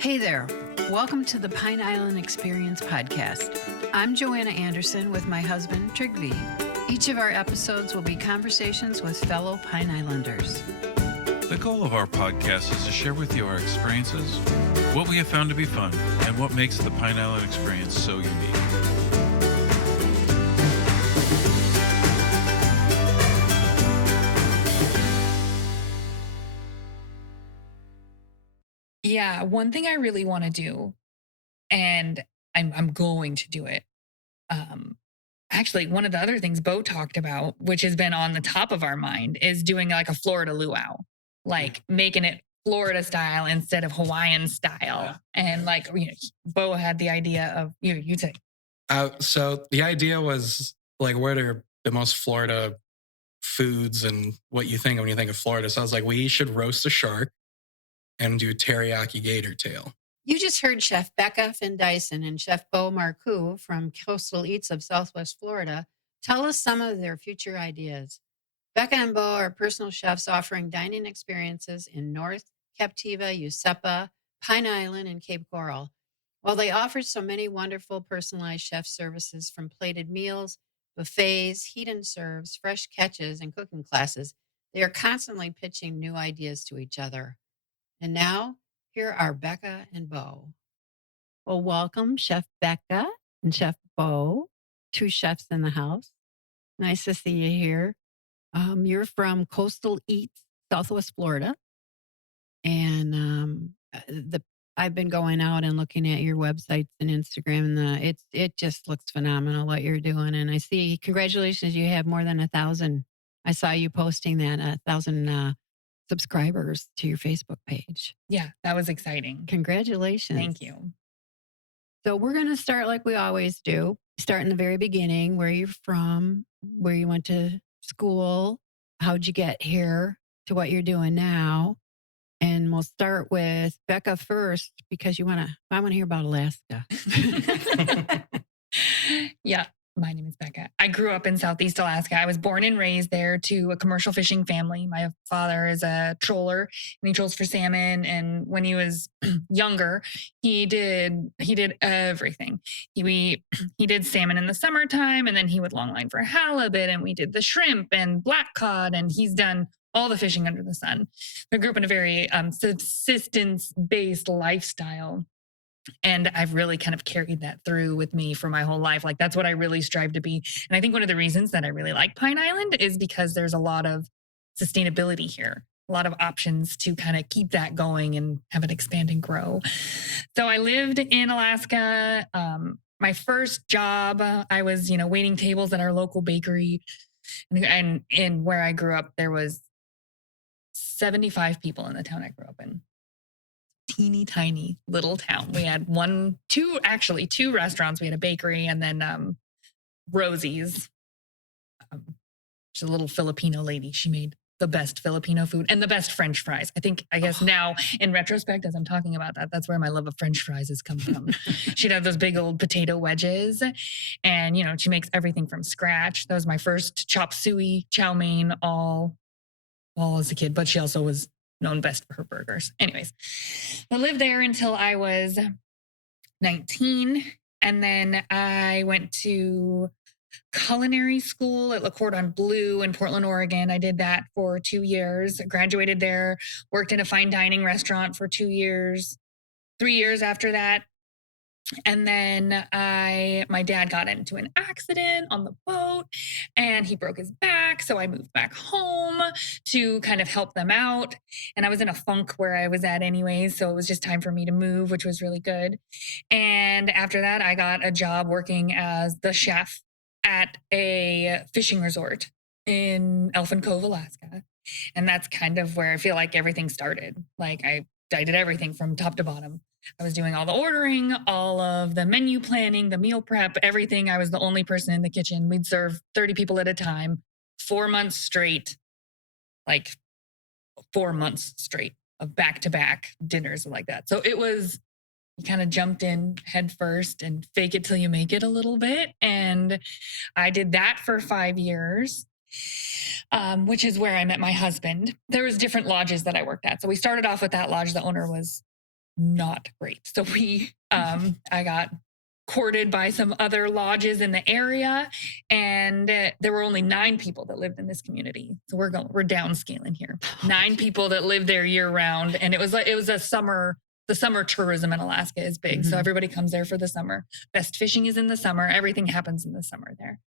Hey there. Welcome to the Pine Island Experience podcast. I'm Joanna Anderson with my husband, Trygve. Each of our episodes will be conversations with fellow Pine Islanders. The goal of our podcast is to share with you our experiences, what we have found to be fun, and what makes the Pine Island experience so unique. Yeah, one thing I really want to do, and I'm going to do it. Actually, one of the other things Bo talked about, which has been on the top of our mind, is doing like a Florida luau, like making it Florida style instead of Hawaiian style. Yeah. And like, Bo had the idea of you say. So the idea was like, what are the most Florida foods and what you think when you think of Florida? So I was like, we should roast a shark and do teriyaki gator tail. You just heard Chef Becca Findeisen and Chef Bo Marcoux from Coastal Eats of Southwest Florida tell us some of their future ideas. Becca and Bo are personal chefs offering dining experiences in North Captiva, Useppa, Pine Island, and Cape Coral. While they offer so many wonderful personalized chef services from plated meals, buffets, heat and serves, fresh catches, and cooking classes, they are constantly pitching new ideas to each other. And now, here are Becca and Bo. Well, welcome, Chef Becca and Chef Bo, two chefs in the house. Nice to see you here. You're from Coastal Eats, Southwest Florida. And I've been going out and looking at your websites and Instagram, and it just looks phenomenal what you're doing. And I see, congratulations, you have more than 1,000. I saw you posting that, 1,000 subscribers to your Facebook page. Yeah, that was exciting. Congratulations. Thank you. So we're going to start like we always do. Start in the very beginning, where you're from, where you went to school, how'd you get here to what you're doing now. And we'll start with Becca first, because I want to hear about Alaska. Yeah. My name is Becca. I grew up in Southeast Alaska. I was born and raised there to a commercial fishing family. My father is a troller and he trolls for salmon. And when he was younger, he did everything. He did salmon in the summertime, and then he would longline for halibut, and we did the shrimp and black cod, and he's done all the fishing under the sun. I grew up in a very subsistence-based lifestyle. And I've really kind of carried that through with me for my whole life. Like, that's what I really strive to be. And I think one of the reasons that I really like Pine Island is because there's a lot of sustainability here, a lot of options to kind of keep that going and have it expand and grow. So I lived in Alaska. My first job, I was, waiting tables at our local bakery. And in where I grew up, there was 75 people in the town I grew up in. Teeny tiny little town. We had two restaurants. We had a bakery, and then Rosie's. She's a little Filipino lady. She made the best Filipino food and the best French fries. I guess now in retrospect, as I'm talking about that, that's where my love of French fries has come from. She'd have those big old potato wedges, and she makes everything from scratch. That was my first chop suey, chow mein, all as a kid. But she also was known best for her burgers. Anyways, I lived there until I was 19. And then I went to culinary school at La Cordon Bleu in Portland, Oregon. I did that for 2 years, graduated there, worked in a fine dining restaurant for 2 years, 3 years after that. And then my dad got into an accident on the boat and he broke his back. So I moved back home to kind of help them out. And I was in a funk where I was at anyways. So it was just time for me to move, which was really good. And after that, I got a job working as the chef at a fishing resort in Elfin Cove, Alaska. And that's kind of where I feel like everything started. Like I did everything from top to bottom. I was doing all the ordering, all of the menu planning, the meal prep, everything. I was the only person in the kitchen. We'd serve 30 people at a time, 4 months straight, like 4 months straight of back-to-back dinners like that. So it was, you kind of jumped in head first and fake it till you make it a little bit. And I did that for 5 years. Which is where I met my husband. There was different lodges that I worked at. So we started off with that lodge. The owner was not great. So I got courted by some other lodges in the area, and there were only 9 people that lived in this community. So we're downscaling here. 9 people that lived there year round, and it was a summer. The summer tourism in Alaska is big, so everybody comes there for the summer. Best fishing is in the summer. Everything happens in the summer there.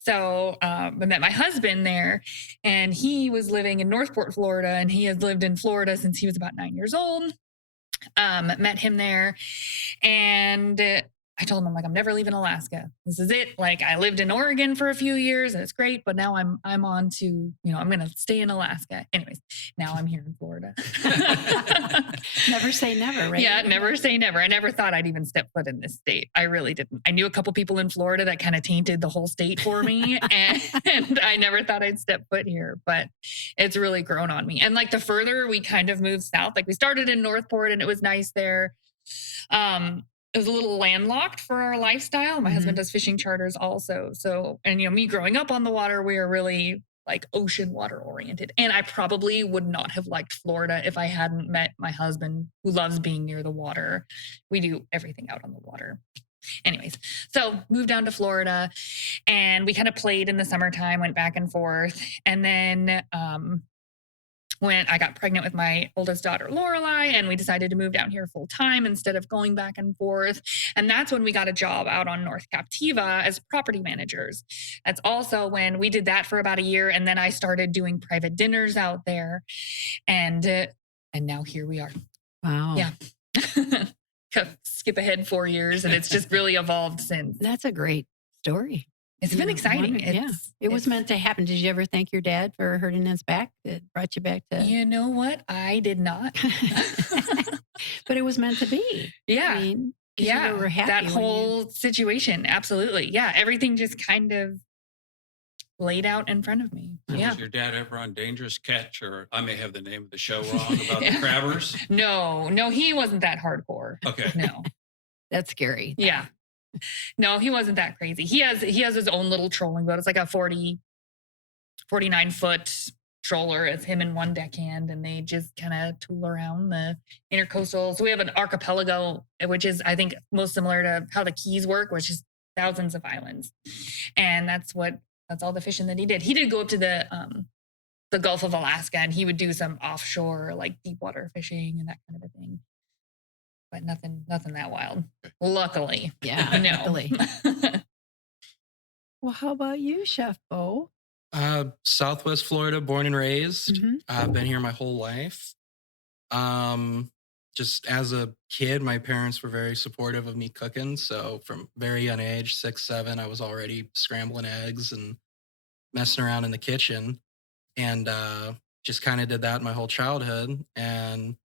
So I met my husband there, and he was living in Northport, Florida, and he has lived in Florida since he was about 9 years old. Met him there, and I told him, I'm like, I'm never leaving Alaska. This is it. Like, I lived in Oregon for a few years and it's great, but now I'm on to, I'm going to stay in Alaska. Anyways, now I'm here in Florida. Never say never, right? Yeah, never say never. I never thought I'd even step foot in this state. I really didn't. I knew a couple people in Florida that kind of tainted the whole state for me, and I never thought I'd step foot here, but it's really grown on me. And like the further we kind of moved south, like we started in Northport and it was nice there. It was a little landlocked for our lifestyle. My husband does fishing charters also. So, and me growing up on the water, we are really like ocean water oriented. And I probably would not have liked Florida if I hadn't met my husband who loves being near the water. We do everything out on the water. Anyways, so moved down to Florida and we kind of played in the summertime, went back and forth. And then, when I got pregnant with my oldest daughter, Lorelai, and we decided to move down here full time instead of going back and forth. And that's when we got a job out on North Captiva as property managers. That's also when we did that for about a year. And then I started doing private dinners out there. And now here we are. Wow. Yeah. Skip ahead 4 years and it's just really evolved since. That's a great story. It's been exciting. It was meant to happen. Did you ever thank your dad for hurting his back that brought you back to? You know what? I did not. But it was meant to be. Yeah. I mean, yeah. you were happy that whole situation. Absolutely. Yeah. Everything just kind of laid out in front of me. And yeah. Was your dad ever on Dangerous Catch, or I may have the name of the show wrong, about the crabbers? No, he wasn't that hardcore. Okay. No. That's scary. Yeah. No, he wasn't that crazy. He has his own little trolling boat. It's like a 49-foot troller. It's him and one deckhand, and they just kind of tool around the intercoastal. So we have an archipelago, which is, I think, most similar to how the Keys work, which is thousands of islands. And that's all the fishing that he did. He did go up to the Gulf of Alaska, and he would do some offshore, like deep water fishing and that kind of a thing. But nothing that wild. Luckily. Yeah, no. luckily. Well, how about you, Chef Bo? Southwest Florida, born and raised. I've been here my whole life. Just as a kid, my parents were very supportive of me cooking. So from very young age, 6, 7, I was already scrambling eggs and messing around in the kitchen. And just kind of did that my whole childhood. And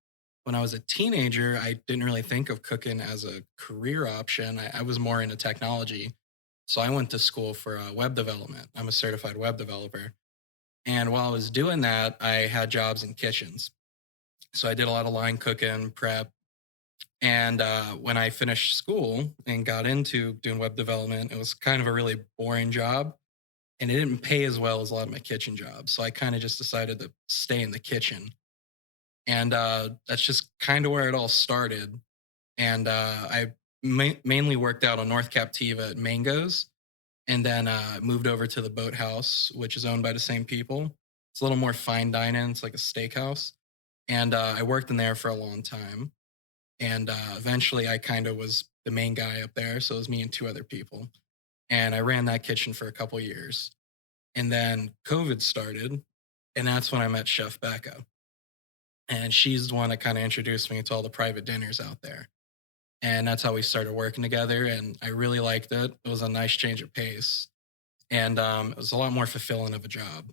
when I was a teenager, I didn't really think of cooking as a career option. I was more into technology. So I went to school for web development. I'm a certified web developer. And while I was doing that, I had jobs in kitchens. So I did a lot of line cooking, prep. And when I finished school and got into doing web development, it was kind of a really boring job. And it didn't pay as well as a lot of my kitchen jobs. So I kind of just decided to stay in the kitchen. And that's just kind of where it all started. And I mainly worked out on North Captiva at Mangoes, and then moved over to the Boathouse, which is owned by the same people. It's a little more fine dining. It's like a steakhouse. And I worked in there for a long time. And eventually I kind of was the main guy up there. So it was me and 2 other people. And I ran that kitchen for a couple years. And then COVID started. And that's when I met Chef Becca. And she's the one that kind of introduced me to all the private dinners out there. And that's how we started working together. And I really liked it. It was a nice change of pace. And it was a lot more fulfilling of a job.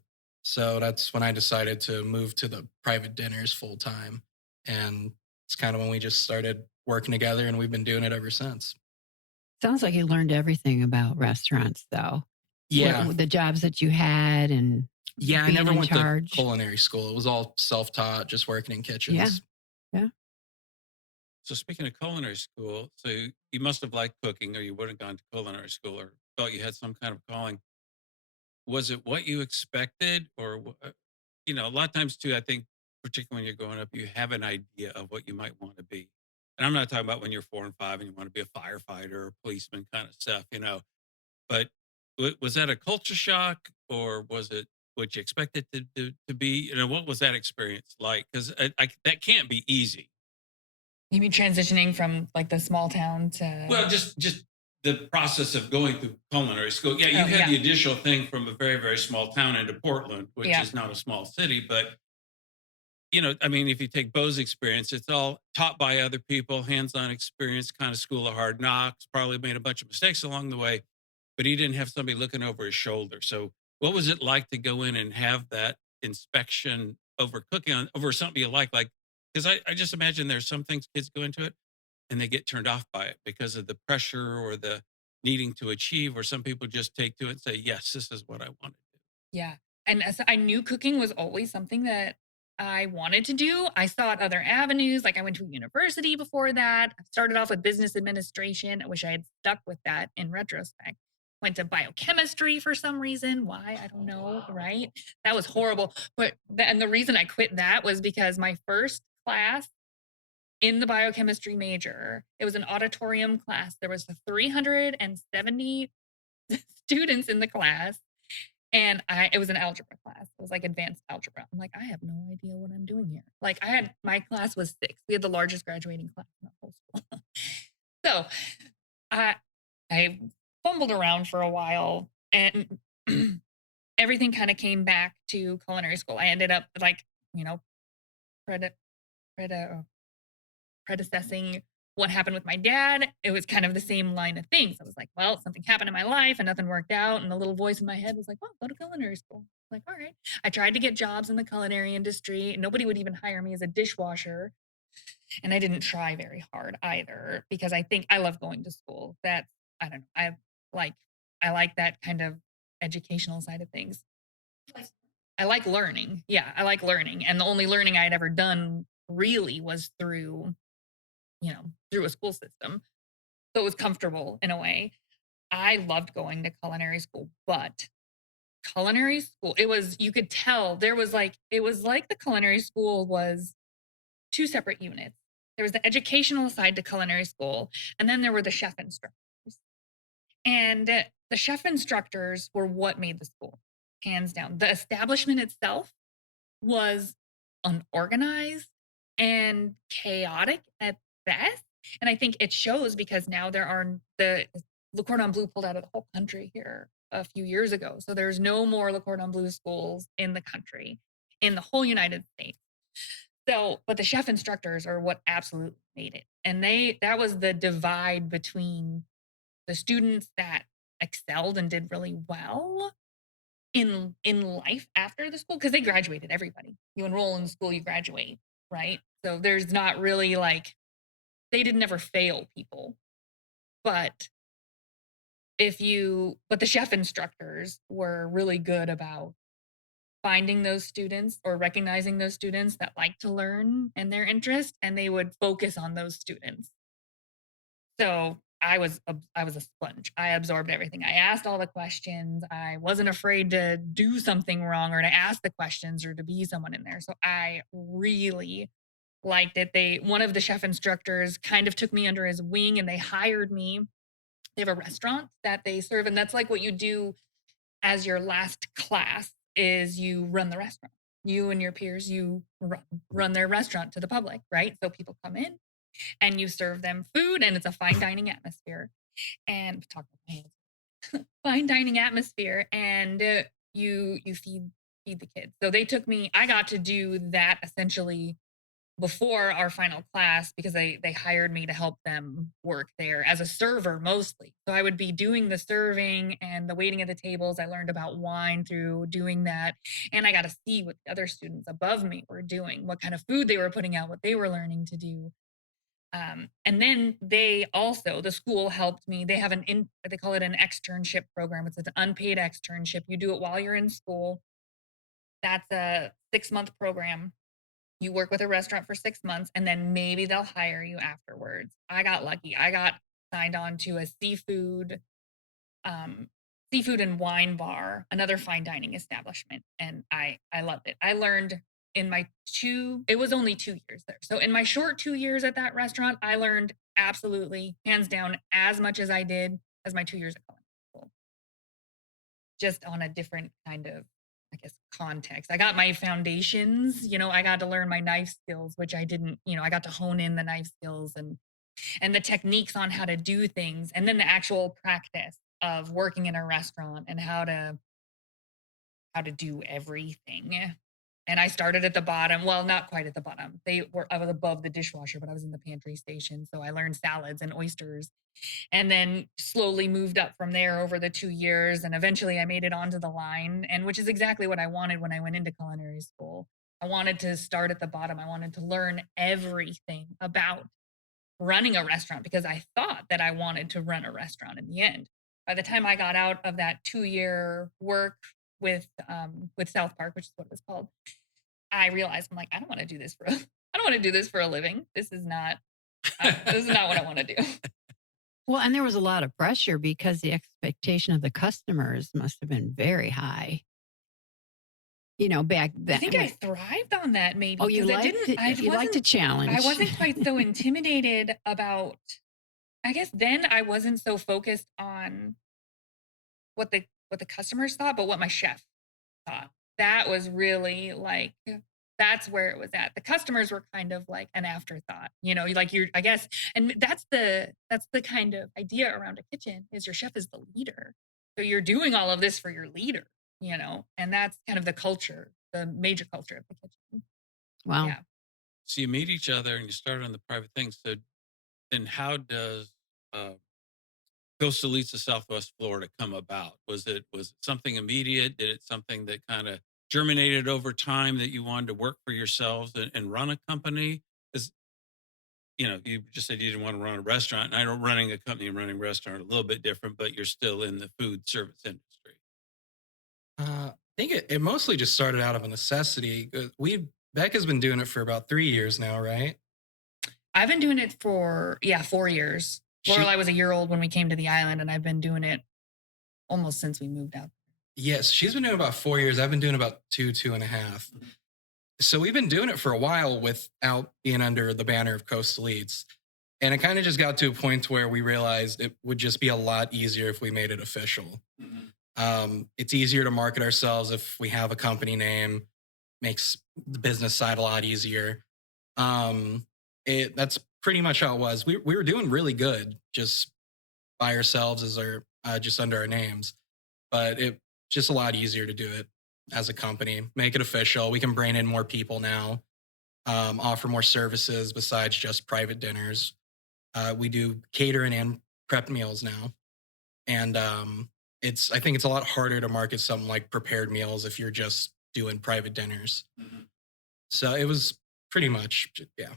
So that's when I decided to move to the private dinners full time. And it's kind of when we just started working together, and we've been doing it ever since. Sounds like you learned everything about restaurants, though. Yeah. The jobs that you had and I never went to culinary school. It was all self-taught, just working in kitchens. Yeah. So speaking of culinary school, so you must have liked cooking, or you wouldn't have gone to culinary school, or thought you had some kind of calling. Was it what you expected, or a lot of times too, I think, particularly when you're growing up, you have an idea of what you might want to be. And I'm not talking about when you're 4 and 5 and you want to be a firefighter or policeman kind of stuff, but was that a culture shock, or was it what you expected to be? What was that experience like? Because that can't be easy. You mean transitioning from like the small town Well, to? just the process of going through culinary school. Yeah, you Oh, had yeah. the additional thing from a very, very small town into Portland, which Yeah. is not a small city. But, I mean, if you take Bo's experience, it's all taught by other people, hands on experience, kind of school of hard knocks, probably made a bunch of mistakes along the way, but he didn't have somebody looking over his shoulder. So, what was it like to go in and have that inspection over cooking over something you like? Because I just imagine there's some things kids go into it and they get turned off by it because of the pressure or the needing to achieve, or some people just take to it and say, yes, this is what I want to do. Yeah. And as I knew cooking was always something that I wanted to do. I sought other avenues. Like I went to a university before that. I started off with business administration. I wish I had stuck with that in retrospect. Went to biochemistry for some reason. Why? I don't know. Right. That was horrible. And the reason I quit that was because my first class in the biochemistry major, it was an auditorium class. There was 370 students in the class. And it was an algebra class. It was like advanced algebra. I'm like, I have no idea what I'm doing here. Like my class was 6. We had the largest graduating class in the whole school. So I fumbled around for a while, and everything kind of came back to culinary school. I ended up like, prede- prede- predecessing what happened with my dad. It was kind of the same line of things. I was like, well, something happened in my life and nothing worked out. And the little voice in my head was like, well, go to culinary school. I'm like, all right. I tried to get jobs in the culinary industry. Nobody would even hire me as a dishwasher. And I didn't try very hard either, because I think I love going to school. That I don't know. I like that kind of educational side of things. I like learning. Yeah, I like learning. And the only learning I had ever done really was through a school system. So it was comfortable in a way. I loved going to culinary school, but culinary school, you could tell it was like the culinary school was 2 separate units. There was the educational side to culinary school, and then there were the chef instructors. And the chef instructors were what made the school, hands down. The establishment itself was unorganized and chaotic at best. And I think it shows because now the Le Cordon Bleu pulled out of the whole country here a few years ago. So there's no more Le Cordon Bleu schools in the country, in the whole United States. So, but the chef instructors are what absolutely made it. And that was the divide between the students that excelled and did really well in life after the school, because they graduated. Everybody, you enroll in the school, you graduate, right? So there's not really like, they did never fail people. But but the chef instructors were really good about finding those students or recognizing those students that like to learn and their interest, and they would focus on those students. So I was a sponge. I absorbed everything. I asked all the questions. I wasn't afraid to do something wrong or to ask the questions or to be someone in there. So I really liked it. One of the chef instructors kind of took me under his wing and they hired me. They have a restaurant that they serve, and that's like what you do as your last class is you run the restaurant. You and your peers, you run their restaurant to the public, right? So people come in and you serve them food, and it's a fine dining atmosphere. And talk about my hands. Fine dining atmosphere, and you feed the kids. So they took me. I got to do that essentially before our final class because they hired me to help them work there as a server mostly. So I would be doing the serving and the waiting at the tables. I learned about wine through doing that, and I got to see what the other students above me were doing, what kind of food they were putting out, what they were learning to do. And then the school helped me. They have they call it an externship program. It's an unpaid externship. You do it while you're in school. That's a 6-month program. You work with a restaurant for 6 months, and then maybe they'll hire you afterwards. I got lucky. I got signed on to a seafood and wine bar, another fine dining establishment, and I loved it. I learned it was only 2 years there. So in my short 2 years at that restaurant, I learned absolutely, hands down, as much as I did as my 2 years at culinary school. Just on a different kind of, I guess, context. I got my foundations, I got to learn my knife skills, which I didn't, I got to hone in the knife skills and the techniques on how to do things, and then the actual practice of working in a restaurant and how to do everything. And I started at the bottom. Well, not quite at the bottom. I was above the dishwasher, but I was in the pantry station. So I learned salads and oysters, and then slowly moved up from there over the 2 years. And eventually I made it onto the line, and which is exactly what I wanted when I went into culinary school. I wanted to start at the bottom. I wanted to learn everything about running a restaurant because I thought that I wanted to run a restaurant in the end. By the time I got out of that 2 year work with South Park, which is what it was called, I realized I'm like, I don't want to do this for a living. This is not what I want to do. Well, and there was a lot of pressure because the expectation of the customers must have been very high. Back then. I think I thrived on that maybe. Oh, you liked a challenge. I wasn't quite so intimidated about, I guess then I wasn't so focused on what the customers thought, but what my chef thought. That was really that's where it was at. The customers were kind of like an afterthought, I guess, and that's the kind of idea around a kitchen is your chef is the leader. So you're doing all of this for your leader, and that's kind of the culture, the major culture of the kitchen. Wow. Yeah. So you meet each other and you start on the private thing. So then how does Coastal Eats of Southwest Florida come about? Was it something immediate? Did it something that kind of germinated over time that you wanted to work for yourselves and run a company? Because you just said you didn't want to run a restaurant, and I know running a company and running a restaurant are a little bit different, but you're still in the food service industry. I think it mostly just started out of a necessity. Becca's been doing it for about 3 years now, right? I've been doing it for 4 years. Lorelai was a year old when we came to the island, and I've been doing it almost since we moved out. Yes, she's been doing about 4 years. I've been doing about 2.5. So we've been doing it for a while without being under the banner of Coastal Eats. And it kind of just got to a point where we realized it would just be a lot easier if we made it official. It's easier to market ourselves if we have a company name, makes the business side a lot easier. That's pretty much how it was. We were doing really good just by ourselves as just under our names, but it's just a lot easier to do it as a company, make it official. We can bring in more people now, offer more services besides just private dinners. We do catering and prep meals now. And I think it's a lot harder to market something like prepared meals if you're just doing private dinners. So it was pretty much, yeah.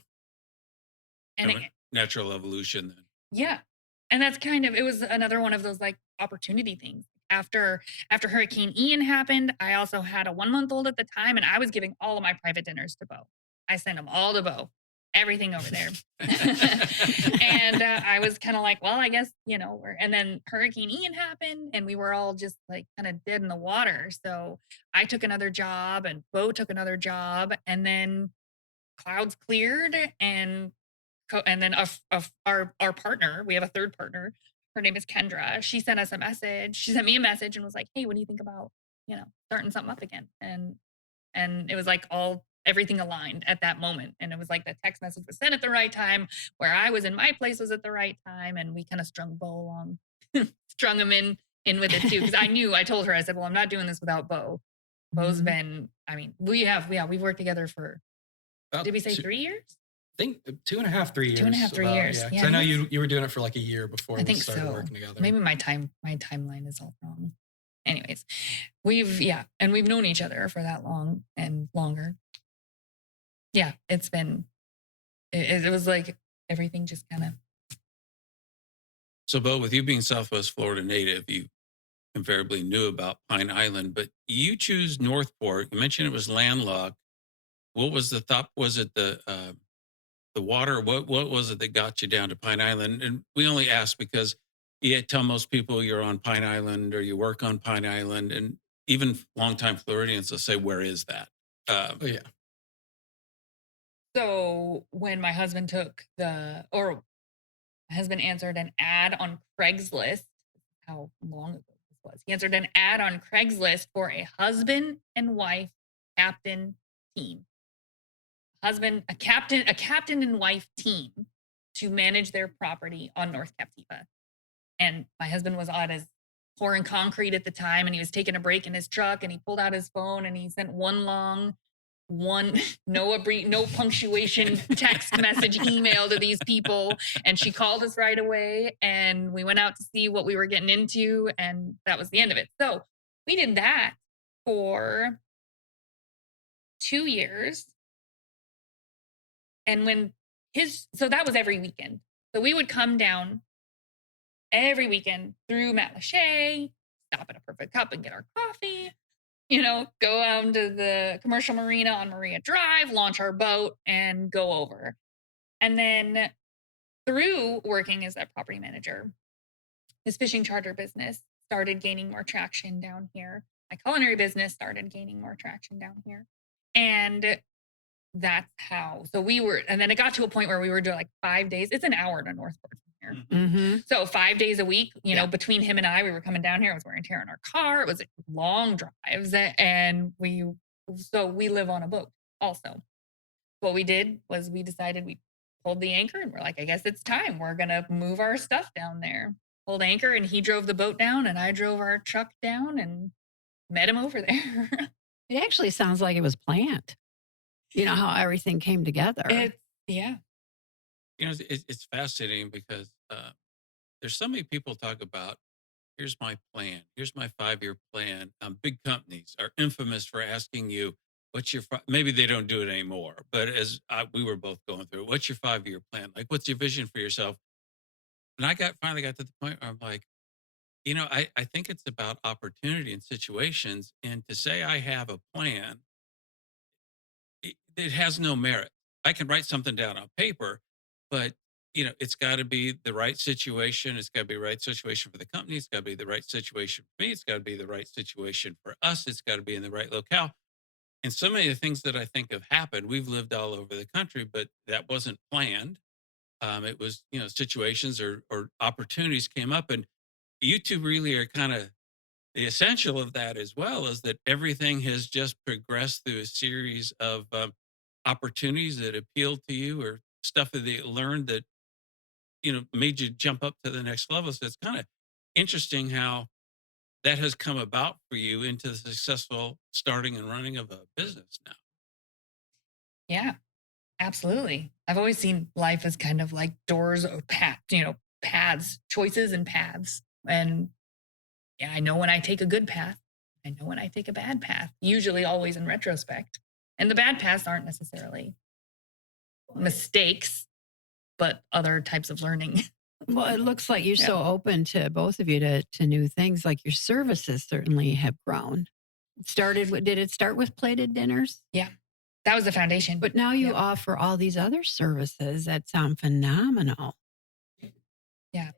And natural evolution then. Yeah. And that's it was another one of those opportunity things. After Hurricane Ian happened, I also had a 1-month-old at the time, and I was giving all of my private dinners to Bo. I sent them all to Bo, everything over there. And I was kind of like, well, I guess, and then Hurricane Ian happened, and we were all just kind of dead in the water. So I took another job, and Bo took another job, and then clouds cleared, and then our partner, we have a third partner. Her name is Kendra. She sent us a message. She sent me a message and was like, hey, what do you think about, starting something up again? And it was everything aligned at that moment. And it was the text message was sent at the right time, where I was in my place was at the right time. And we kind of strung Bo along, strung him in with it too. Cause I told her, I said, well, I'm not doing this without Bo. Bo's been, we've worked together for, did we say 3 years? I think 2.5, 3 years. 2.5, 3 years. Yeah, I know you were doing it for a year before we started working together. Maybe my timeline is all wrong. Anyways, we've known each other for that long and longer. Yeah, it's been, it was everything just kind of. So Bo, with you being Southwest Florida native, you invariably knew about Pine Island, but you choose Northport. You mentioned it was landlocked. What was the thought? Was it the water? What was it that got you down to Pine Island? And we only ask because you tell most people you're on Pine Island or you work on Pine Island, and even longtime Floridians will say, "Where is that?" Yeah. So when my husband answered an ad on Craigslist, how long ago this was. He answered an ad on Craigslist for a husband and wife captain team. A captain and wife team to manage their property on North Captiva. And my husband was out as pouring concrete at the time, and he was taking a break in his truck, and he pulled out his phone and he sent no punctuation text message email to these people, and she called us right away, and we went out to see what we were getting into, and that was the end of it. So we did that for 2 years. And so that was every weekend. So we would come down every weekend through Matlacha, stop at a Perfect Cup and get our coffee, go out to the commercial marina on Maria Drive, launch our boat, and go over. And then through working as that property manager, his fishing charter business started gaining more traction down here. My culinary business started gaining more traction down here. And that's how. And then it got to a point where we were doing like 5 days. It's an hour to Northport from here. Mm-hmm. So 5 days a week, between him and I, we were coming down here. I was wearing tear in our car. It was long drives. And we live on a boat also. What we did was we decided we pulled the anchor and we're like, I guess it's time. We're going to move our stuff down there. Pulled anchor and he drove the boat down and I drove our truck down and met him over there. It actually sounds like it was planned. How everything came together. It's fascinating because there's so many people talk about, here's my plan, here's my 5-year plan. Big companies are infamous for asking you, maybe they don't do it anymore, but as we were both going through it, what's your 5-year plan? Like, what's your vision for yourself? And I finally got to the point where I'm like, I think it's about opportunity and situations. And to say I have a plan, it has no merit. I can write something down on paper, but it's got to be the right situation. It's got to be the right situation for the company. It's got to be the right situation for me. It's got to be the right situation for us. It's got to be in the right locale. And so many of the things that I think have happened, we've lived all over the country, but that wasn't planned. It was, situations or opportunities came up, and you two really are kind of the essential of that as well, is that everything has just progressed through a series of opportunities that appealed to you or stuff that they learned that, made you jump up to the next level. So it's kind of interesting how that has come about for you into the successful starting and running of a business now. Yeah, absolutely. I've always seen life as kind of like doors or paths, choices and paths. And yeah, I know when I take a good path. I know when I take a bad path, usually always in retrospect. And the bad paths aren't necessarily mistakes, but other types of learning. Well, it looks like you're so open to both of you to new things. Like your services certainly have grown. Did it start with plated dinners? Yeah, that was the foundation. But now you offer all these other services that sound phenomenal. Yeah.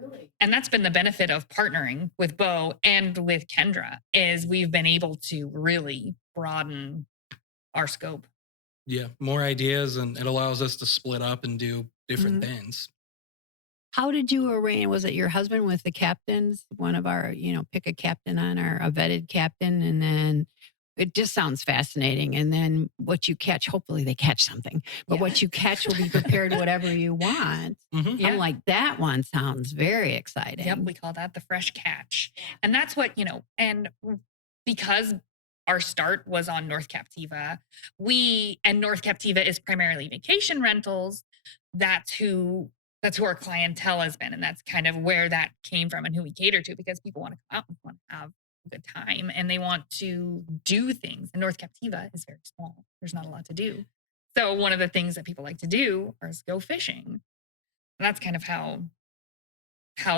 Really? And that's been the benefit of partnering with Bo and with Kendra, is we've been able to really broaden our scope. Yeah, more ideas, and it allows us to split up and do different things. How did you arrange? Was it your husband with the captains? One of our, pick a captain on a vetted captain, and then it just sounds fascinating. And then what you catch, hopefully they catch something, but what you catch will be prepared whatever you want. Mm-hmm. I'm like, that one sounds very exciting. Yep, we call that the fresh catch. And that's what, and because our start was on North Captiva, and North Captiva is primarily vacation rentals, that's who our clientele has been. And that's kind of where that came from and who we cater to, because people want to come out and want to have a good time and they want to do things. And North Captiva is very small. There's not a lot to do. So one of the things that people like to do is go fishing. And that's kind of how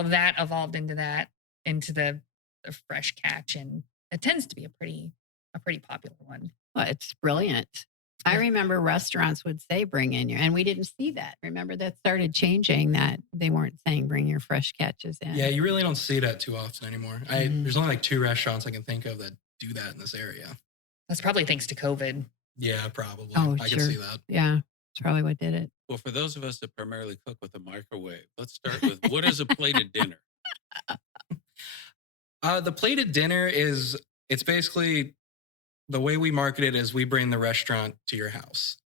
that evolved into the fresh catch. And it tends to be a pretty popular one. Well, it's brilliant. I remember restaurants would say, bring in and we didn't see that. Remember that started changing, that they weren't saying bring your fresh catches in. Yeah, you really don't see that too often anymore. There's only like 2 restaurants I can think of that do that in this area. That's probably thanks to COVID. Yeah, probably. Oh, I sure. can see that. Yeah. That's probably what did it. Well, for those of us that primarily cook with a microwave, let's start with what is a plated dinner? The plated dinner it's basically the way we market it is we bring the restaurant to your house.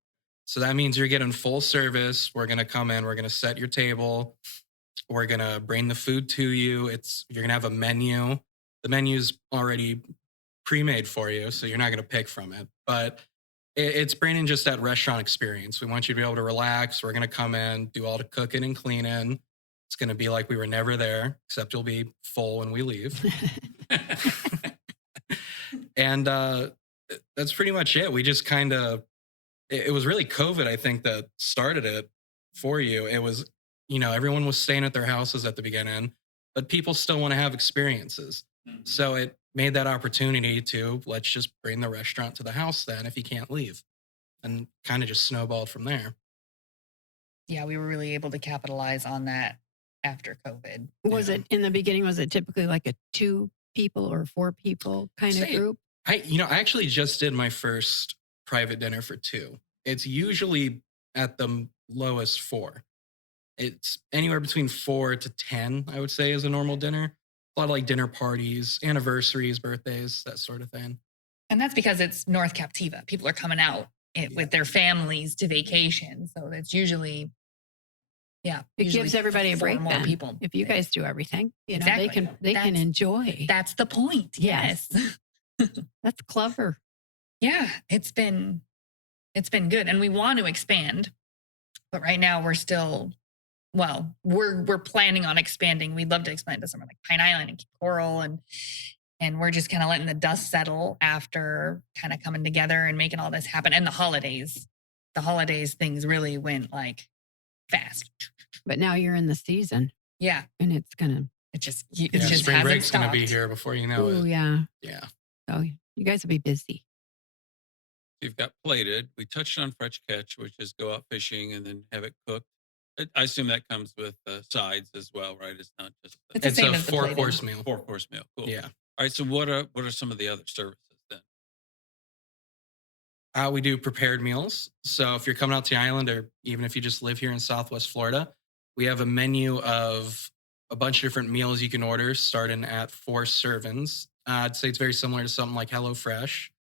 So that means you're getting full service. We're going to come in, we're going to set your table. We're going to bring the food to you. You're going to have a menu. The menu's already pre-made for you, so you're not going to pick from it. But it's bringing just that restaurant experience. We want you to be able to relax. We're going to come in, do all the cooking and cleaning. It's going to be like we were never there, except you'll be full when we leave. And that's pretty much it. We just kind of, it was really COVID, I think, that started it for you. It was, everyone was staying at their houses at the beginning, but people still want to have experiences. So it made that opportunity to let's just bring the restaurant to the house then if you can't leave, and kind of just snowballed from there. Yeah, we were really able to capitalize on that after COVID. Was it in the beginning? Was it typically like a 2 people or 4 people kind of group? I actually just did my first private dinner for 2. It's usually at the lowest 4. It's anywhere between 4 to 10, I would say, is a normal dinner. A lot of like dinner parties, anniversaries, birthdays, that sort of thing. And that's because it's North Captiva. People are coming out with their families to vacation. So that's usually, It usually gives everybody a 4 break more then. people. If you guys do everything, Exactly. they can enjoy. That's the point. Yes. That's clever. Yeah, it's been good. And we want to expand. But right now we're still, we're planning on expanding. We'd love to expand to somewhere like Pine Island and Cape Coral, and we're just kind of letting the dust settle after kind of coming together and making all this happen. And the holidays things really went like fast. But now you're in the season. Yeah. And it's gonna It just Spring hasn't break's going to stopped. be here before you know Oh it. yeah. Yeah. So you guys will be busy. You've got plated. We touched on French catch, which is go out fishing and then have it cooked. I assume that comes with sides as well, right? It's not just It's the It's same a as the plated. 4-course meal. 4-course meal. Cool. Yeah. All right. So what are some of the other services then? We do prepared meals. So if you're coming out to the island, or even if you just live here in Southwest Florida, we have a menu of a bunch of different meals you can order, starting at 4 servings. I'd say it's very similar to something like HelloFresh.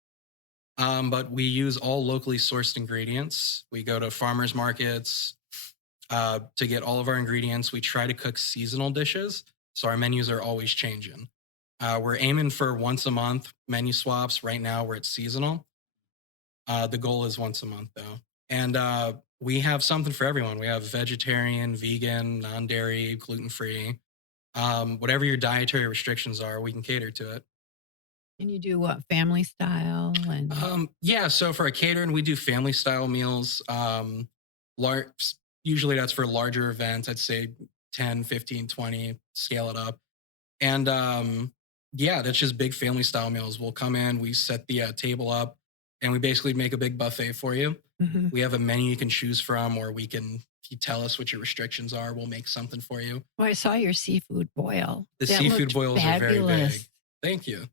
But we use all locally sourced ingredients. We go to farmers markets to get all of our ingredients. We try to cook seasonal dishes, so our menus are always changing. We're aiming for once a month menu swaps. Right now, we're at seasonal. The goal is once a month, though. And we have something for everyone. We have vegetarian, vegan, non-dairy, gluten-free. Whatever your dietary restrictions are, we can cater to it. And you do what, family style and So for a catering, we do family style meals. Usually that's for larger events. I'd say 10, 15, 20, scale it up. And that's just big family style meals. We'll come in, we set the table up, and we basically make a big buffet for you. Mhm. We have a menu you can choose from, or if you tell us what your restrictions are, we'll make something for you. Well, I saw your seafood boil. The That seafood looked boils are very fabulous. big. Thank you.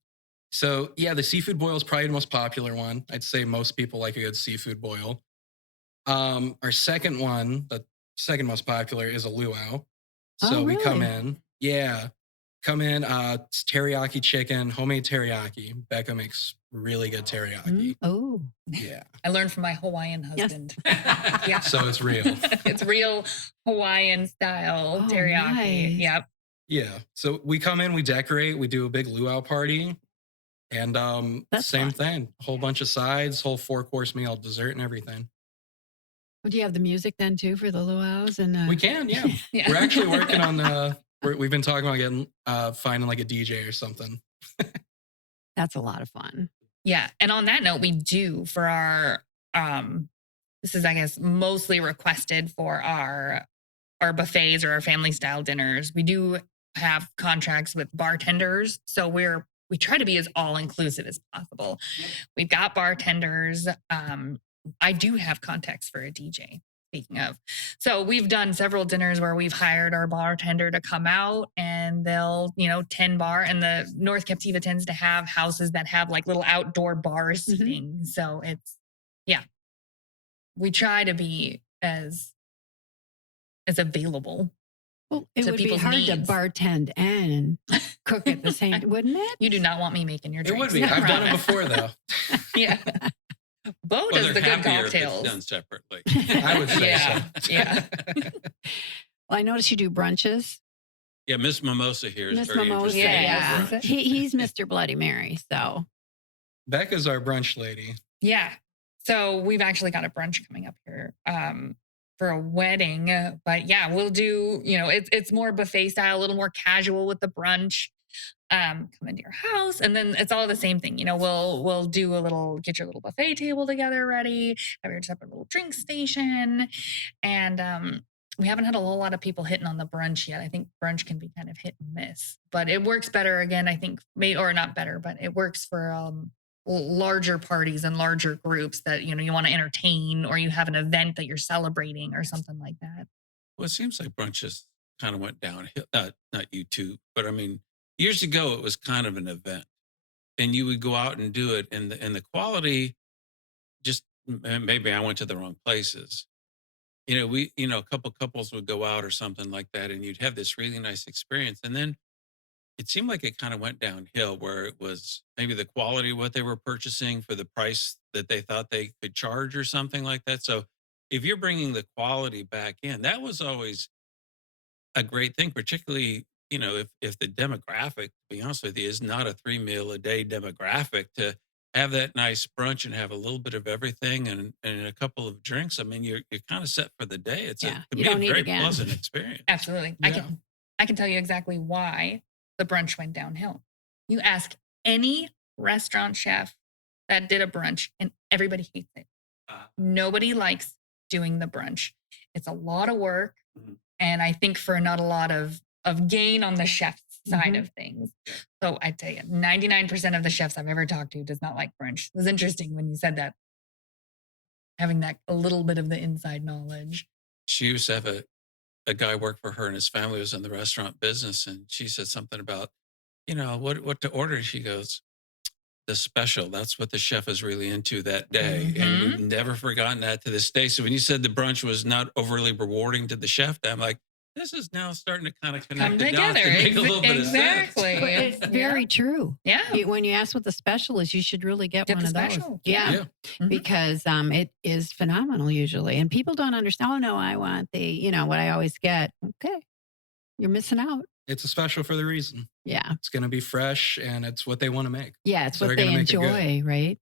So the seafood boil is probably the most popular one. I'd say most people like a good seafood boil. Our second one, the second most popular, is a luau. So Oh, we come really? in. Yeah. Come in. It's teriyaki chicken, homemade teriyaki. Becca makes really good teriyaki. Oh, Yeah. I learned from my Hawaiian Yes. husband. Yeah. So it's real. It's real Hawaiian style Oh, teriyaki. nice. Yep. Yeah. So we come in, we decorate, we do a big luau party. And That's same fun. thing. A whole bunch of sides, whole 4-course meal, dessert and everything. do you have the music then too for the luau's? And We can, yeah. Yeah. We're actually working on we've been talking about getting finding like a DJ or something. That's a lot of fun. Yeah. And on that note, we do for our this is, I guess, mostly requested for our buffets or our family style dinners. We do have contracts with bartenders. So we try to be as all inclusive as possible. We've got bartenders. I do have contacts for a DJ, speaking of. So we've done several dinners where we've hired our bartender to come out, and they'll, 10 bar. And the North Captiva tends to have houses that have like little outdoor bar seating. So we try to be as available. Well, it to would be people's hard to needs. bartend and cook at the same, wouldn't it? You do not want me making your It drinks. would be. I I've done it promise. before, though. Yeah. Bo Well, does they're the good happier if it's cocktails. done separately. I would say Yeah, so. yeah. Well, I noticed you do brunches. Yeah, Miss Mimosa here is Miss very Mimosa, interested. in Yeah. brunch. He's Mr. Bloody Mary. So Becca's our brunch lady. Yeah. So we've actually got a brunch coming up here for a wedding. But yeah, we'll do, it's more buffet style, a little more casual with the brunch. Come into your house, and then it's all the same thing. We'll do get your little buffet table together ready, have your separate little drink station. And we haven't had a whole lot of people hitting on the brunch yet. I think brunch can be kind of hit and miss, but it works better again, I think, or not better, but it works for larger parties and larger groups that you want to entertain, or you have an event that you're celebrating or something like that. Well, it seems like brunches kind of went downhill. Not you two, but I mean, years ago it was kind of an event, and you would go out and do it, and the quality just maybe I went to the wrong places. A couple couples would go out or something like that, and you'd have this really nice experience, and then it seemed like it kind of went downhill where it was maybe the quality of what they were purchasing for the price that they thought they could charge or something like that. So if you're bringing the quality back in, that was always a great thing, particularly, if the demographic, to be honest with you, is not a 3 meal a day demographic, to have that nice brunch and have a little bit of everything and a couple of drinks. I mean, you're kind of set for the day. It's Yeah, to you me, don't a need very again. pleasant experience. Absolutely. Yeah. I can tell you exactly why the brunch went downhill. You ask any restaurant chef that did a brunch, and everybody hates it. Nobody likes doing the brunch. It's a lot of work, Mhm. and I think for not a lot of gain on the chef's side Mhm. of things. So I'd tell you, 99% of the chefs I've ever talked to does not like brunch. It was interesting when you said that, having that a little bit of the inside knowledge. She used to have a guy work for her, and his family was in the restaurant business, and she said something about, what to order. And she goes, the special. That's what the chef is really into that day. And we've never forgotten that to this day. So when you said the brunch was not overly rewarding to the chef, I'm like, this is now starting to kind of connect Come the dots together. and make a little bit of Exactly. sense. But it's very true. Yeah. When you ask what the special is, you should really get Get one the of those. special. Yeah. Yeah. Mhm. Because it is phenomenal usually. And people don't understand, oh no, I want what I always get. Okay. You're missing out. It's a special for the reason. Yeah. It's going to be fresh, and it's what they want to make. Yeah. It's So what they're they gonna make it good. enjoy, right?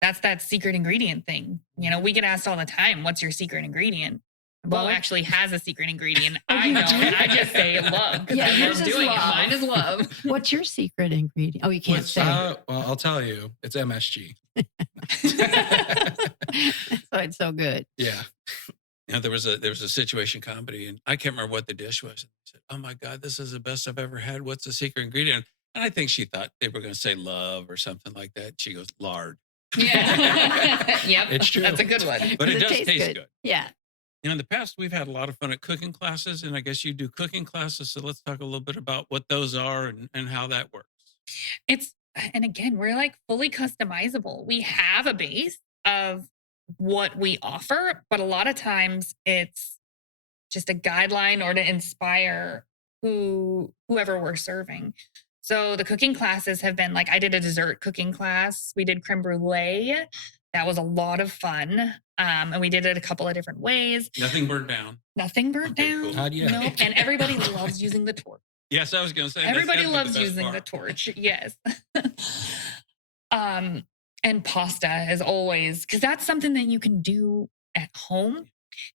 That's that secret ingredient thing. We get asked all the time, what's your secret ingredient? Bo Well- actually has a secret ingredient. Oh, I you don't. do? I just say love. 'Cause Yeah, I yours love is doing it. love. Mine is love. What's your secret ingredient? Oh, you can't say. Well, I'll tell you. It's MSG. That's why it's so good. Yeah. There was a situation comedy, and I can't remember what the dish was. I said, "Oh my God, this is the best I've ever had. What's the secret ingredient?" And I think she thought they were going to say love or something like that. She goes, lard. Yeah. Yep. It's true. That's a good one. But it does tastes taste good. Yeah. In the past, we've had a lot of fun at cooking classes, and I guess you do cooking classes. So let's talk a little bit about what those are and how that works. And again, we're like fully customizable. We have a base of what we offer, but a lot of times it's just a guideline or to inspire whoever we're serving. So the cooking classes have been like, I did a dessert cooking class. We did creme brulee. That was a lot of fun. And we did it a couple of different ways. Nothing burned down. Nothing burnt Okay, down. cool. Not yet. Nope. And everybody loves using the torch. Yes, I was going to say. Everybody that's loves definitely using the best part. torch. Yes. And pasta is always, because that's something that you can do at home.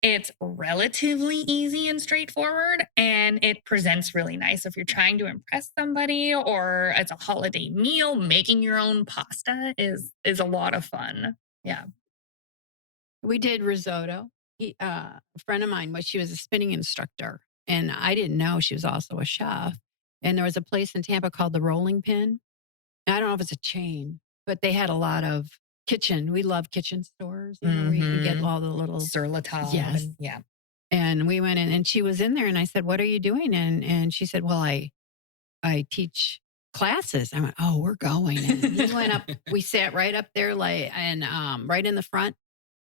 It's relatively easy and straightforward, and it presents really nice. If you're trying to impress somebody or it's a holiday meal, making your own pasta is a lot of fun. Yeah. We did risotto. A friend of mine, she was a spinning instructor, and I didn't know she was also a chef. And there was a place in Tampa called the Rolling Pin. I don't know if it's a chain, but they had a lot of kitchen. We love kitchen stores, where you can get Mhm. all the little. Sur la table. Yes. And yeah. And we went in, and she was in there, and I said, "What are you doing?" And she said, "Well, I teach classes." I went, "Oh, we're going." And we went up. We sat right up there, right in the front.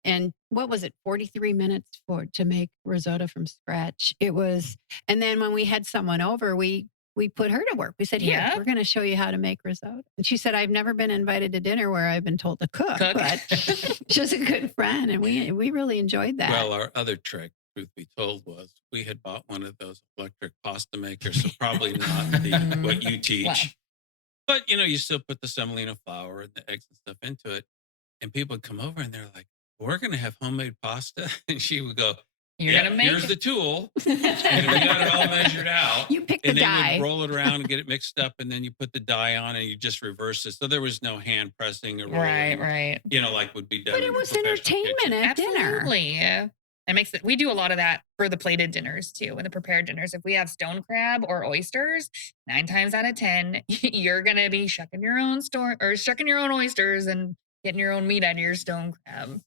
and what was it, 43 minutes to make risotto from scratch. It was, and then when we had someone over, we put her to work. We said, here, we're going to show you how to make risotto. And she said, I've never been invited to dinner where I've been told to cook. But she's a good friend. And we really enjoyed that. Well, our other trick, truth be told, was we had bought one of those electric pasta makers. So probably not what you teach. Wow. But, you still put the semolina flour and the eggs and stuff into it. And people would come over and they're like, we're going to have homemade pasta. And she would go, You're going to make here's the tool. And we got it all measured out. You pick the dye. And then roll it around and get it mixed up. And then you put the dye on and you just reverse it. So there was no hand pressing or rolling. Right. Like would be done. But it was entertainment at dinner. Absolutely. It makes it. We do a lot of that for the plated dinners too, and the prepared dinners. If we have stone crab or oysters, 9 times out of 10, you're going to be shucking your own oysters and getting your own meat out of your stone crab.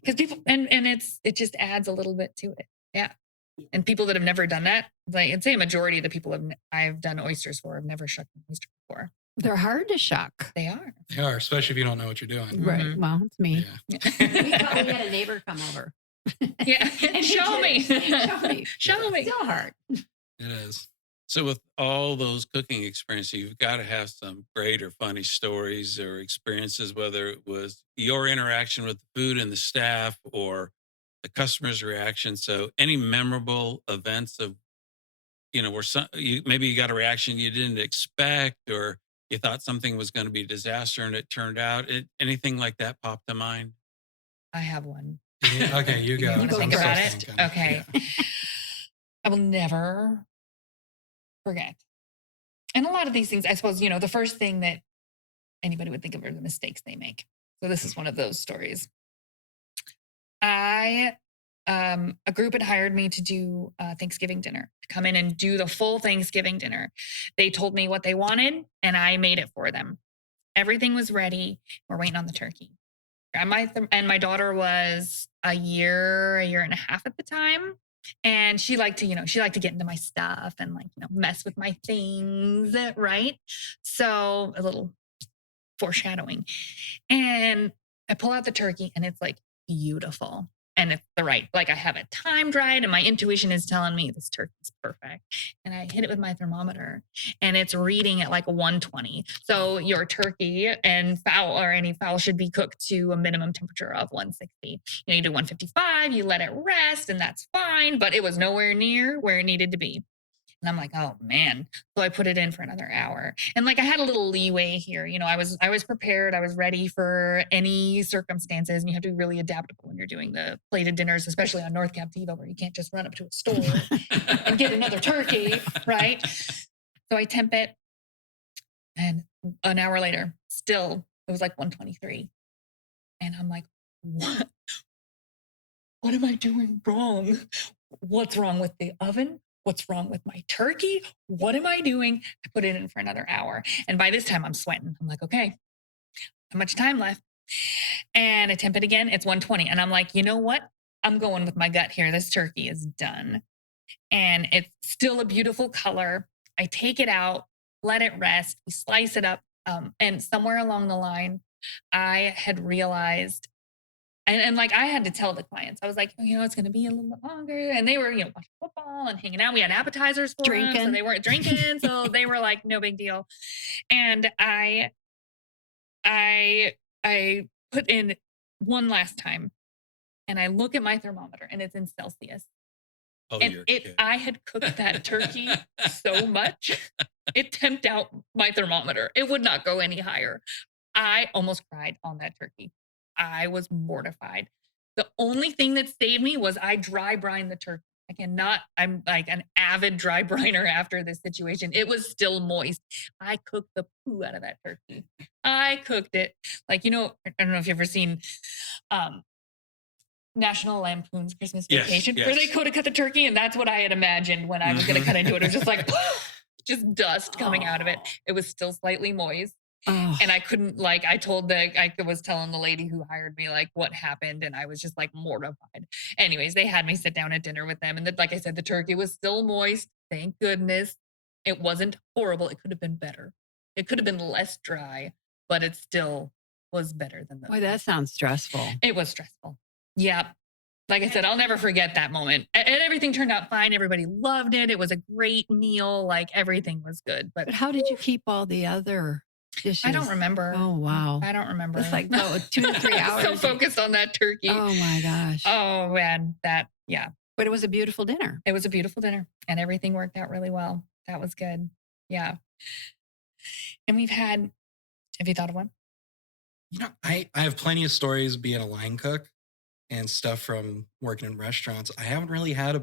Because people, and it just adds a little bit to it. Yeah. And people that have never done that, like I'd say a majority of the people I've done oysters for have never shucked an oyster before. They're hard to shuck. They are. They are, especially if you don't know what you're doing. Right. Mm-hmm. Well, it's me. Yeah. we had a neighbor come over. Yeah. And show me. Show me. Still hard. It is. So with all those cooking experiences, you've got to have some great or funny stories or experiences, whether it was your interaction with the food and the staff or the customer's reaction. So any memorable events of, where maybe you got a reaction you didn't expect, or you thought something was going to be a disaster and it turned out, anything like that pop to mind? I have one. Yeah, okay, you go. You want to think about it? Thinking. Okay. Yeah. I will never forget. And a lot of these things, I suppose, the first thing that anybody would think of are the mistakes they make. So this is one of those stories. A group had hired me to do Thanksgiving dinner, to come in and do the full Thanksgiving dinner. They told me what they wanted and I made it for them. Everything was ready. We're waiting on the turkey. And my daughter was a year and a half at the time. And she liked to get into my stuff and mess with my things, right? So a little foreshadowing. And I pull out the turkey and it's beautiful. And it's I have it time dried and my intuition is telling me this turkey's perfect. And I hit it with my thermometer and it's reading at 120. So your turkey and fowl or any fowl should be cooked to a minimum temperature of 160. You do 155, you let it rest and that's fine, but it was nowhere near where it needed to be. And I'm like, oh man. So I put it in for another hour. And I had a little leeway here. I was prepared. I was ready for any circumstances. And you have to be really adaptable when you're doing the plated dinners, especially on North Captiva, where you can't just run up to a store and get another turkey, right? So I temp it. And an hour later, still, it was 123. And I'm like, what? What am I doing wrong? What's wrong with the oven? What's wrong with my turkey? What am I doing? I put it in for another hour. And by this time I'm sweating. I'm like, okay, how much time left? And I temp it again. It's 120. And I'm like, you know what? I'm going with my gut here. This turkey is done. And it's still a beautiful color. I take it out, let it rest. We slice it up. And somewhere along the line, I had realized And I had to tell the clients, I was like, it's going to be a little bit longer. And they were, watching football and hanging out. We had appetizers for them, so they weren't drinking. So they were like, no big deal. And I put in one last time and I look at my thermometer and it's in Celsius. Oh, and I had cooked that turkey so much, it temped out my thermometer. It would not go any higher. I almost cried on that turkey. I was mortified. The only thing that saved me was I dry brined the turkey. I'm an avid dry briner after this situation. It was still moist. I cooked the poo out of that turkey. I cooked it. I don't know if you've ever seen National Lampoon's Christmas Vacation, where they go to cut the turkey. And that's what I had imagined when I was going to cut into it. It was just just dust coming out of it. It was still slightly moist. Oh. And I couldn't I was telling the lady who hired me what happened, and I was just mortified. Anyways, they had me sit down at dinner with them, and like I said, the turkey was still moist. Thank goodness. It wasn't horrible. It could have been better. It could have been less dry, but it still was better than the Boy, that sounds stressful. It was stressful. Yep. Like I said, I'll never forget that moment. And everything turned out fine. Everybody loved it. It was a great meal. Like everything was good. But But how did you keep all the other dishes? I don't remember. Oh, wow. I don't remember. It's like 2 to 3 hours. So focused on that turkey. Oh my gosh. Oh man, yeah. But it was a beautiful dinner. It was a beautiful dinner and everything worked out really well. That was good. Yeah. And have you thought of one? You know, I have plenty of stories being a line cook and stuff from working in restaurants. I haven't really had a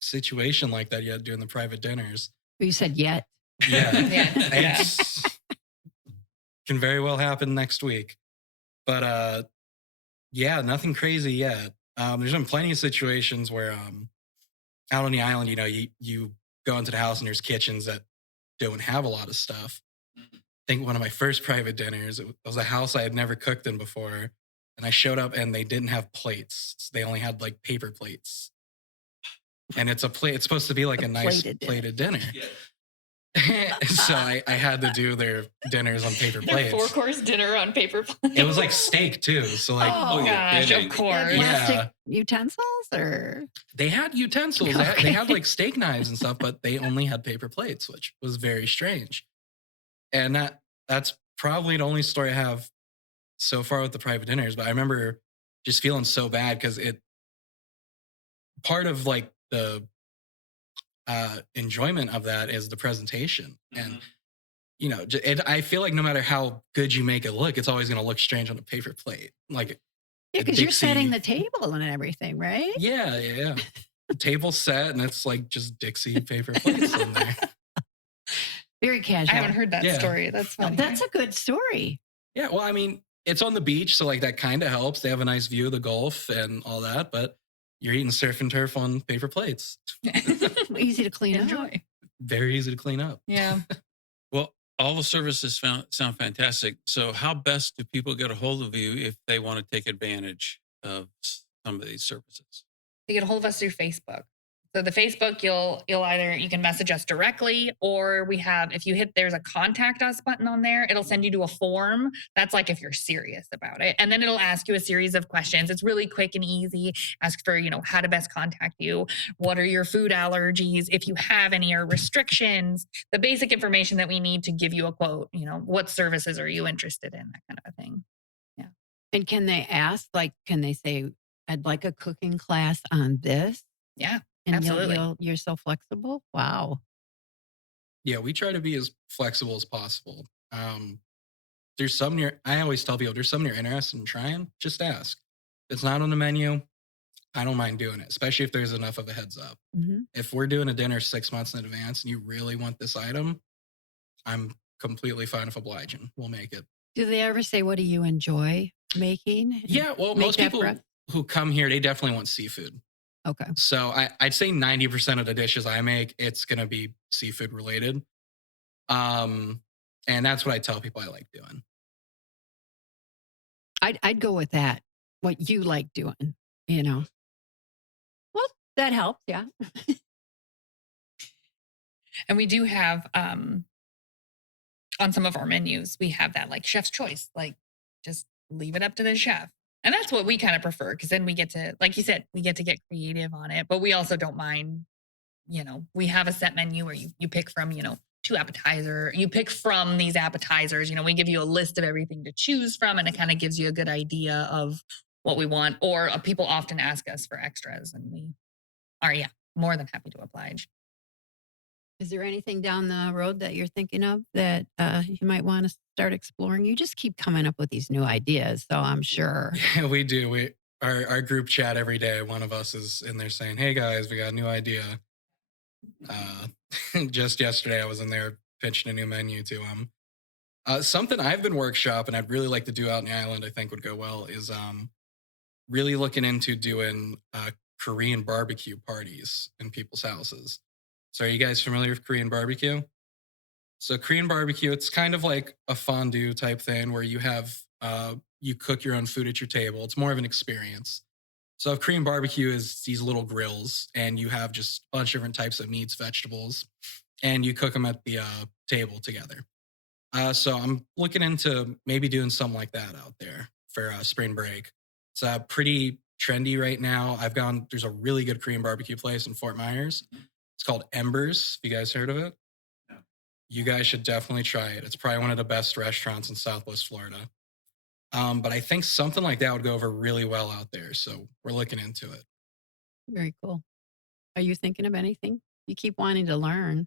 situation like that yet doing the private dinners. You said yet. Yeah. Yeah. It's can very well happen next week. But yeah, nothing crazy yet. There's been plenty of situations where out on the island, you know, you go into the house and there's kitchens that don't have a lot of stuff. I think one of my first private dinners, it was a house I had never cooked in before. And I showed up and they didn't have plates. So they only had like paper plates. And it's it's supposed to be like a nice plated dinner. Yeah. So I had to do their dinners on paper Their plates. 4-course dinner on paper plates. It was like steak too. So like Oh gosh, kidding. of course. Plastic utensils or? they had utensils. Okay. They had like steak knives and stuff, but they only had paper plates, which was very strange. And that's probably the only story I have so far with the private dinners. But I remember just feeling so bad because part of like the enjoyment of that is the presentation. And you know, I feel like no matter how good you make it look, it's always going to look strange on a paper plate. Like, Yeah, because you're setting the table and everything, right? yeah. The table's set and it's like just Dixie paper plates in there. Very casual. I haven't heard that Yeah. story. That's Well, funny. that's a good story. Yeah, well, I mean, it's on the beach, so like that kind of helps. They have a nice view of the Gulf and all that, but you're eating surf and turf on paper plates. Easy to clean up. Enjoy. Very easy to clean up. Yeah. Well, all the services sound fantastic. So how best do people get a hold of you if they want to take advantage of some of these services? To get a hold of us through Facebook. So the Facebook, you can message us directly, or if you hit, there's a contact us button on there. It'll send you to a form. That's like if you're serious about it. And then it'll ask you a series of questions. It's really quick and easy. Ask for, how to best contact you. What are your food allergies? If you have any or restrictions, the basic information that we need to give you a quote, what services are you interested in? That kind of a thing. Yeah. And can they ask, can they say, I'd like a cooking class on this? Yeah. And Absolutely. you're so flexible. Wow. Yeah, we try to be as flexible as possible. There's something I always tell people, there's something you're interested in trying, just ask. If it's not on the menu, I don't mind doing it, especially if there's enough of a heads up. Mm-hmm. If we're doing a dinner 6 months in advance and you really want this item, I'm completely fine with obliging. We'll make it. Do they ever say, what do you enjoy making? Yeah, well, Make most that people who come here, they definitely want seafood. Okay. So I'd say 90% of the dishes I make, it's going to be seafood related. And that's what I tell people I like doing. I'd go with that. What you like doing, Well, that helps. Yeah. And we do have, on some of our menus, we have that like chef's choice, like just leave it up to the chef. And that's what we kind of prefer, because then we get to, like you said, we get to get creative on it, but we also don't mind, we have a set menu where you pick from, 2 appetizers. You pick from these appetizers, we give you a list of everything to choose from, and it kind of gives you a good idea of what we want. Or people often ask us for extras, and we are, more than happy to oblige. Is there anything down the road that you're thinking of that you might want to start exploring? You just keep coming up with these new ideas, so I'm sure. Yeah, we do. Our group chat every day, one of us is in there saying, hey guys, we got a new idea. Just yesterday I was in there pitching a new menu to them. Something I've been workshopping I'd really like to do out in the island I think would go well is really looking into doing Korean barbecue parties in people's houses. So are you guys familiar with Korean barbecue? So Korean barbecue, it's kind of like a fondue type thing where you have, you cook your own food at your table. It's more of an experience. So Korean barbecue is these little grills and you have just a bunch of different types of meats, vegetables, and you cook them at the table together. So I'm looking into maybe doing something like that out there for spring break. It's pretty trendy right now. There's a really good Korean barbecue place in Fort Myers. It's called Embers. Have you guys heard of it? No. You guys should definitely try it. It's probably one of the best restaurants in Southwest Florida. But I think something like that would go over really well out there. So we're looking into it. Very cool. Are you thinking of anything? You keep wanting to learn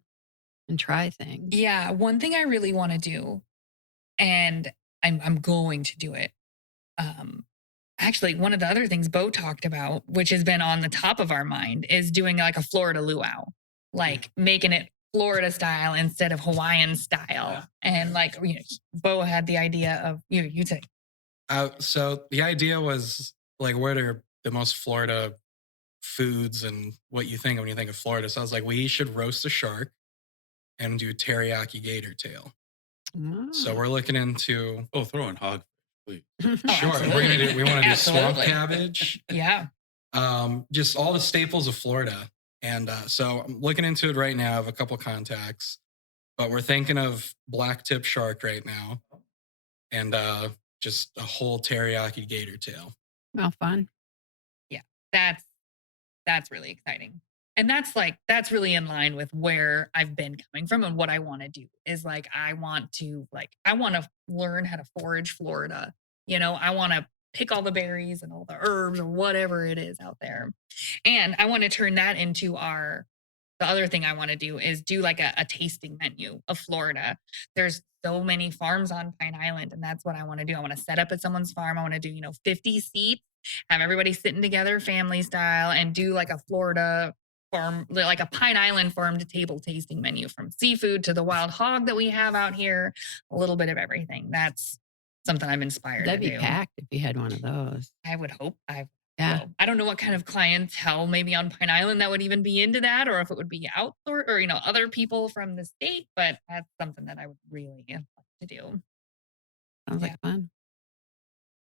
and try things. Yeah, one thing I really want to do, and I'm going to do it. Actually, one of the other things Bo talked about, which has been on the top of our mind, is doing like a Florida luau, like making it Florida style instead of Hawaiian style. And like, Bo had the idea of you'd say. So the idea was like, what are the most Florida foods and what you think when you think of Florida? So I was like, we should roast a shark and do teriyaki gator tail. So we're looking into throw in hog, please. Sure. We want to do swamp cabbage. Yeah. Just all the staples of Florida. And so I'm looking into it right now. I have a couple contacts, but we're thinking of black tip shark right now, and just a whole teriyaki gator tail. Well, fun. Yeah, that's really exciting. And that's really in line with where I've been coming from and what I want to do is like, I want to learn how to forage Florida. I want to pick all the berries and all the herbs or whatever it is out there. And I want to turn that into the other thing I want to do is do like a tasting menu of Florida. There's so many farms on Pine Island, and that's what I want to do. I want to set up at someone's farm. I want to do, 50 seats, have everybody sitting together family style, and do like a Florida farm, like a Pine Island farm to table tasting menu, from seafood to the wild hog that we have out here, a little bit of everything. That's something I'm inspired That'd to be do. packed if you had one of those. I would hope. Yeah. I don't know what kind of clientele maybe on Pine Island that would even be into that, or if it would be outsourced or, other people from the state, but that's something that I would really like to do. Sounds like fun.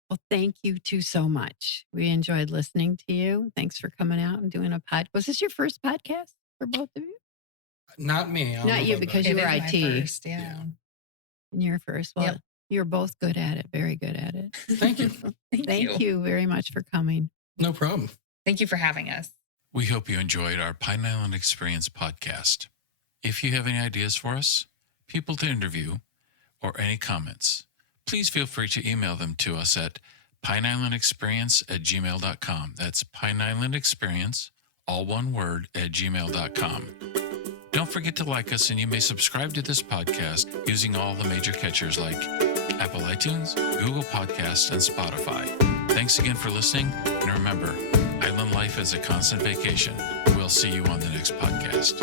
Well, thank you two so much. We enjoyed listening to you. Thanks for coming out and doing a pod. Was this your first podcast for both of you? Not me. Not you, because you were It is IT. my first, yeah. And you're first. Well, you're both good at it. Very good at it. Thank you. Thank you very much for coming. No problem. Thank you for having us. We hope you enjoyed our Pine Island Experience podcast. If you have any ideas for us, people to interview, or any comments, please feel free to email them to us at pineislandexperience@gmail.com. That's pineislandexperience, all one word, @gmail.com. Don't forget to like us, and you may subscribe to this podcast using all the major catchers like Apple iTunes, Google Podcasts, and Spotify. Thanks again for listening, and remember, island life is a constant vacation. We'll see you on the next podcast.